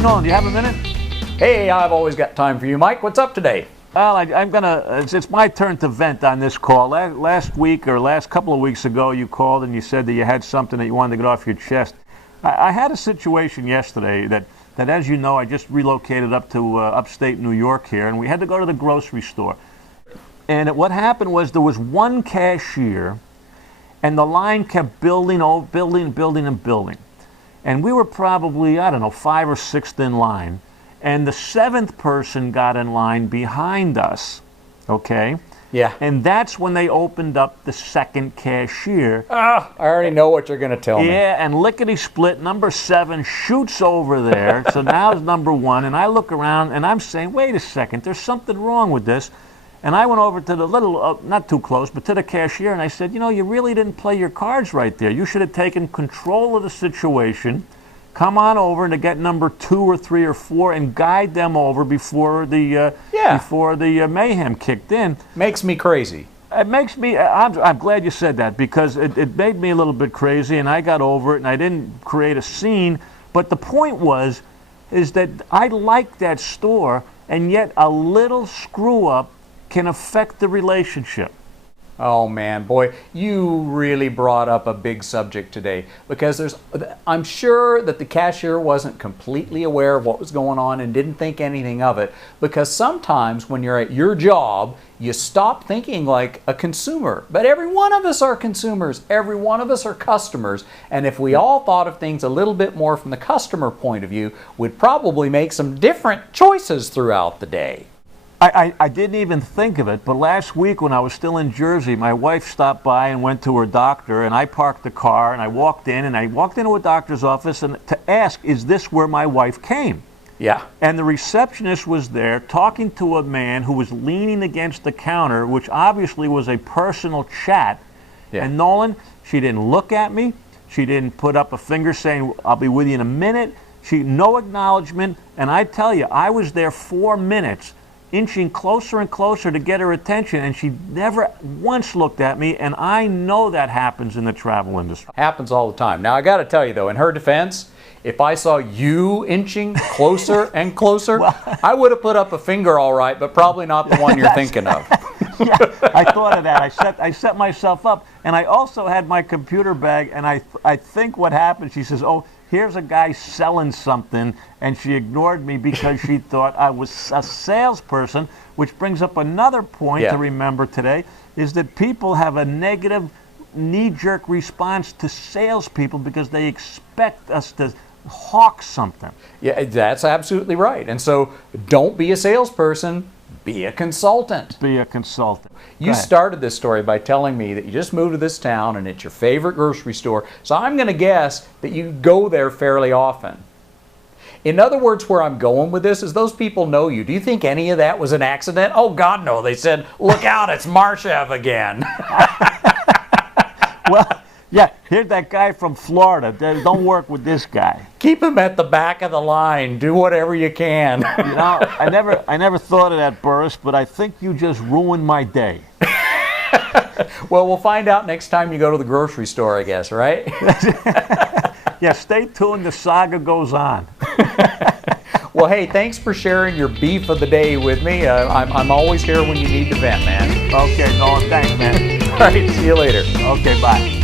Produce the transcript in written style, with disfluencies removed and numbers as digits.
Hey, Nolan, do you have a minute? Hey, I've always got time for you, Mike. What's up today? Well, it's my turn to vent on this call. Last week or last couple of weeks ago, you called and you said that you had something that you wanted to get off your chest. I had a situation yesterday that, as you know, I just relocated up to upstate New York here, and we had to go to the grocery store. And what happened was there was one cashier, and the line kept building. And we were probably, 5th or 6th in line. And the 7th person got in line behind us, okay? Yeah. And that's when they opened up the second cashier. I already know what you're going to tell me. Yeah, and lickety-split, number 7 shoots over there. So now it's number 1. And I look around, and I'm saying, wait a second, there's something wrong with this. And I went over to the little, not too close, but to the cashier, and I said, you really didn't play your cards right there. You should have taken control of the situation. Come on over to get number 2 or 3 or 4 and guide them over before the mayhem kicked in. Makes me crazy. It makes me. I'm glad you said that, because it made me a little bit crazy, and I got over it, and I didn't create a scene. But the point is that I like that store, and yet a little screw up can affect the relationship. Oh man, boy, you really brought up a big subject today, because I'm sure that the cashier wasn't completely aware of what was going on and didn't think anything of it, because sometimes when you're at your job, you stop thinking like a consumer. But every one of us are consumers, every one of us are customers, and if we all thought of things a little bit more from the customer point of view, we'd probably make some different choices throughout the day. I didn't even think of it, but last week when I was still in Jersey, my wife stopped by and went to her doctor, and I parked the car, and I walked into a doctor's office and to ask, is this where my wife came? Yeah. And the receptionist was there talking to a man who was leaning against the counter, which obviously was a personal chat. Yeah. And Nolan, she didn't look at me. She didn't put up a finger saying, I'll be with you in a minute. No acknowledgement. And I tell you, I was there 4 minutes, inching closer and closer to get her attention, and she never once looked at me, and I know that happens in the travel industry. Happens all the time. Now, I got to tell you, though, in her defense, if I saw you inching closer and closer, I would have put up a finger all right, but probably not the one you're thinking of. Yeah, I thought of that. I set myself up, and I also had my computer bag, and I think what happened, she says, oh, here's a guy selling something, and she ignored me because she thought I was a salesperson, which brings up another point to remember today, is that people have a negative knee-jerk response to salespeople because they expect us to hawk something. Yeah, that's absolutely right. And so don't be a salesperson, be a consultant. Be a consultant. You started this story by telling me that you just moved to this town and it's your favorite grocery store. So I'm going to guess that you go there fairly often. In other words, where I'm going with this is those people know you. Do you think any of that was an accident? Oh, God, no. They said, look out, it's Marchev again. Well, yeah, here's that guy from Florida. Don't work with this guy. Keep him at the back of the line. Do whatever you can. I never thought of that, Burris, but I think you just ruined my day. Well, we'll find out next time you go to the grocery store, I guess, right? Yeah, stay tuned. The saga goes on. Well, hey, thanks for sharing your beef of the day with me. I'm always here when you need to vent, man. Okay, Nolan, thanks, man. All right, see you later. Okay, bye.